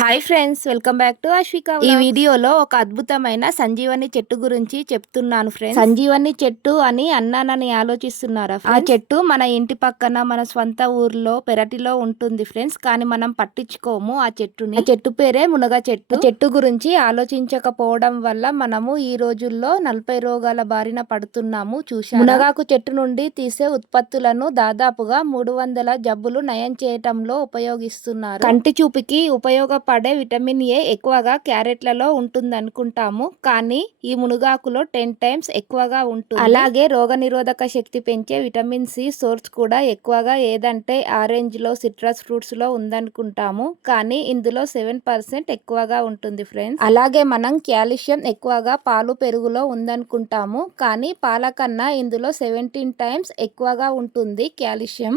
Hi friends welcome back to Ashwika ఈ వీడియోలో ఒక అద్భుతమైన సంజీవని చెట్టు గురించి చెప్తున్నాను ఫ్రెండ్స్ సంజీవని చెట్టు అని అన్నానని ఆలోచిస్తున్నారా ఆ చెట్టు మన ఇంటి పక్కన మన స్వంత ఊర్లో పెరటిలో ఉంటుంది ఫ్రెండ్స్ కానీ మనం పట్టించుకోము ఆ చెట్టుని. ఆ చెట్టు పేరే మునగ చెట్టు. చెట్టు గురించి ఆలోచించకపోవడం వల్ల మనము ఈ రోజుల్లో నలభై రోగాల బారిన పడుతున్నాము చూసాము మునగాకు చెట్టు నుండి తీసే ఉత్పత్తులను దాదాపుగా మూడు వందల జబ్బులు నయం చేయటంలో ఉపయోగిస్తున్నారు. కంటి చూపుకి ఉపయోగ పడే విటమిన్ ఏ ఎక్కువగా క్యారెట్లలో ఉంటుంది అనుకుంటాము కానీ ఈ మునగాకులో టెన్ టైమ్స్ ఎక్కువగా ఉంటుంది. అలాగే రోగనిరోధక శక్తి పెంచే విటమిన్ సి సోర్స్ కూడా ఎక్కువగా ఏదంటే ఆరెంజ్లో సిట్రస్ ఫ్రూట్స్లో ఉందనుకుంటాము. కానీ ఇందులో సెవెన్ పర్సెంట్ ఎక్కువగా ఉంటుంది ఫ్రెండ్స్. అలాగే మనం క్యాల్షియం ఎక్కువగా పాలు పెరుగులో ఉందనుకుంటాము. కానీ పాల కన్నా ఇందులో సెవెంటీన్ టైమ్స్ ఎక్కువగా ఉంటుంది క్యాల్షియం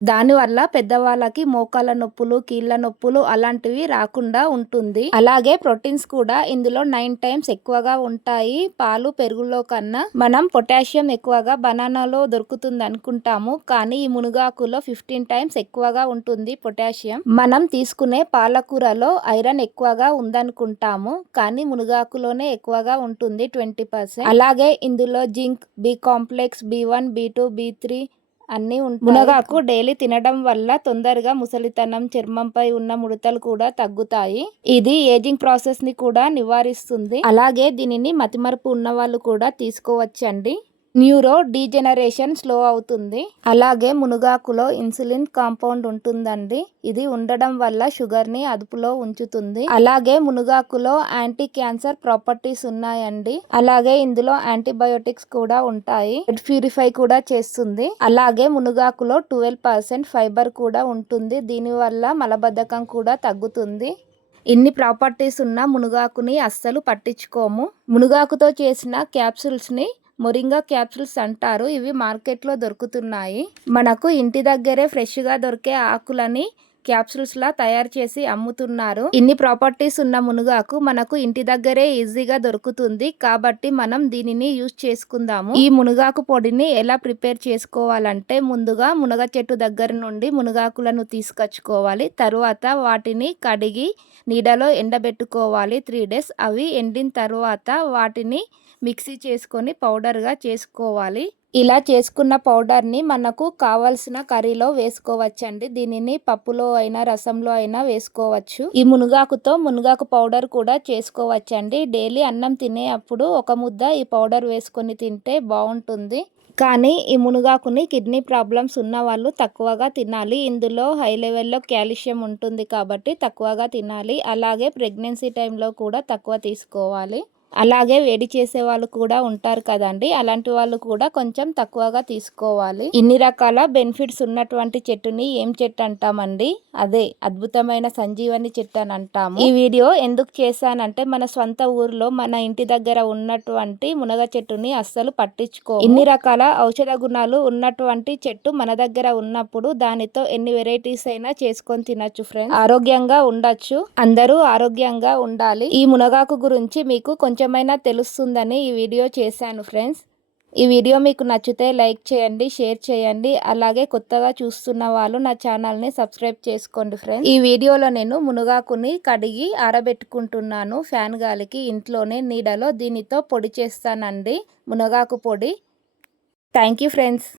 దానివల్ల పెద్దవాళ్ళకి మోకాళ్ళ నొప్పులు కీళ్ళ నొప్పులు అలాంటివి రాకుండా ఉంటుంది. అలాగే ప్రోటీన్స్ కూడా ఇందులో నైన్ టైమ్స్ ఎక్కువగా ఉంటాయి. పాలు పెరుగులో కన్నా మనం పొటాషియం ఎక్కువగా బనానాలో దొరుకుతుంది అనుకుంటాము. కానీ ఈ మునుగాకులో ఫిఫ్టీన్ టైమ్స్ ఎక్కువగా ఉంటుంది పొటాషియం. మనం తీసుకునే పాలకూరలో ఐరన్ ఎక్కువగా ఉందనుకుంటాము. కానీ మునుగాకులోనే ఎక్కువగా ఉంటుంది ట్వంటీ పర్సెంట్. అలాగే ఇందులో zinc B complex B one B two B three అన్నీ ఉంటాయి. మునగాకు డైలీ తినడం వల్ల తొందరగా ముసలితనం చర్మంపై ఉన్న ముడతలు కూడా తగ్గుతాయి. ఇది ఏజింగ్ ప్రాసెస్ని కూడా నివారిస్తుంది. అలాగే దీనిని మతిమరుపు ఉన్న వాళ్ళు కూడా తీసుకోవచ్చండి. న్యూరో డీజెనరేషన్ స్లో అవుతుంది. అలాగే మునుగాకులో ఇన్సులిన్ కాంపౌండ్ ఉంటుందండి. ఇది ఉండడం వల్ల షుగర్ని అదుపులో ఉంచుతుంది. అలాగే మునుగాకులో యాంటీ క్యాన్సర్ ప్రాపర్టీస్ ఉన్నాయండి. అలాగే ఇందులో యాంటీబయోటిక్స్ కూడా ఉంటాయి. బ్లడ్ ప్యూరిఫై కూడా చేస్తుంది. అలాగే మునుగాకులో ట్వెల్వ్ పర్సెంట్ ఫైబర్ కూడా ఉంటుంది. దీనివల్ల మలబద్ధకం కూడా తగ్గుతుంది. ఇన్ని ప్రాపర్టీస్ ఉన్న మునుగాకుని అస్సలు పట్టించుకోము. మునుగాకుతో చేసిన క్యాప్సూల్స్ని మొరింగా క్యాప్సూల్స్ అంటారు. ఇవి మార్కెట్లో దొరుకుతున్నాయి. మనకు ఇంటి దగ్గరే ఫ్రెష్గా దొరికే ఆకులని క్యాప్సూల్స్ లా తయారు చేసి అమ్ముతున్నారు. ఇన్ని ప్రాపర్టీస్ ఉన్న మునుగాకు మనకు ఇంటి దగ్గరే ఈజీగా దొరుకుతుంది. కాబట్టి మనం దీనిని యూజ్ చేసుకుందాము. ఈ మునుగాకు పొడిని ఎలా ప్రిపేర్ చేసుకోవాలంటే ముందుగా మునగ చెట్టు దగ్గర నుండి మునగాకులను తీసుకొచ్చుకోవాలి. తరువాత వాటిని కడిగి నీడలో ఎండబెట్టుకోవాలి త్రీ డేస్. అవి ఎండిన తర్వాత వాటిని మిక్సీ చేసుకొని పౌడర్గా చేసుకోవాలి. ఇలా చేసుకున్న పౌడర్ని మనకు కావలసిన కర్రీలో వేసుకోవచ్చండి. దీనిని పప్పులో అయినా రసంలో అయినా వేసుకోవచ్చు. ఈ మునగాకుతో మునగాకు పౌడర్ కూడా చేసుకోవచ్చండి. డైలీ అన్నం తినే అప్పుడు ఒక ముద్ద ఈ పౌడర్ వేసుకొని తింటే బాగుంటుంది. కానీ ఈ మునగాకుని కిడ్నీ ప్రాబ్లమ్స్ ఉన్న వాళ్ళు తక్కువగా తినాలి. ఇందులో హై లెవెల్లో కాల్షియం ఉంటుంది కాబట్టి తక్కువగా తినాలి. అలాగే ప్రెగ్నెన్సీ టైంలో కూడా తక్కువ తీసుకోవాలి. అలాగే వేడి చేసే వాళ్ళు కూడా ఉంటారు కదండి. అలాంటి వాళ్ళు కూడా కొంచెం తక్కువగా తీసుకోవాలి. ఇన్ని రకాల బెనిఫిట్స్ ఉన్నటువంటి చెట్టుని ఏం చెట్టు అంటామండి? అదే అద్భుతమైన సంజీవని చెట్టు అని అంటాము. ఈ వీడియో ఎందుకు చేశానంటే మన సొంత ఊర్లో మన ఇంటి దగ్గర ఉన్నటువంటి మునగ చెట్టుని అస్సలు పట్టించుకో ఇన్ని రకాల ఔషధ గుణాలు ఉన్నటువంటి చెట్టు మన దగ్గర ఉన్నప్పుడు దానితో ఎన్ని వెరైటీస్ అయినా చేసుకొని తినచ్చు ఫ్రెండ్స్. ఆరోగ్యంగా ఉండొచ్చు. అందరూ ఆరోగ్యంగా ఉండాలి. ఈ మునగాకు గురించి మీకు కొంచెం కొంచెమైనా తెలుస్తుందని ఈ వీడియో చేశాను ఫ్రెండ్స్. ఈ వీడియో మీకు నచ్చితే లైక్ చేయండి షేర్ చేయండి. అలాగే కొత్తగా చూస్తున్న వాళ్ళు నా ఛానల్ని సబ్స్క్రైబ్ చేసుకోండి ఫ్రెండ్స్. ఈ వీడియోలో నేను మునగాకుని కడిగి ఆరబెట్టుకుంటున్నాను. ఫ్యాన్ గాలికి ఇంట్లోనే నీడలో దీనితో పొడి చేస్తానండి. మునగాకు పొడి. Thank you friends.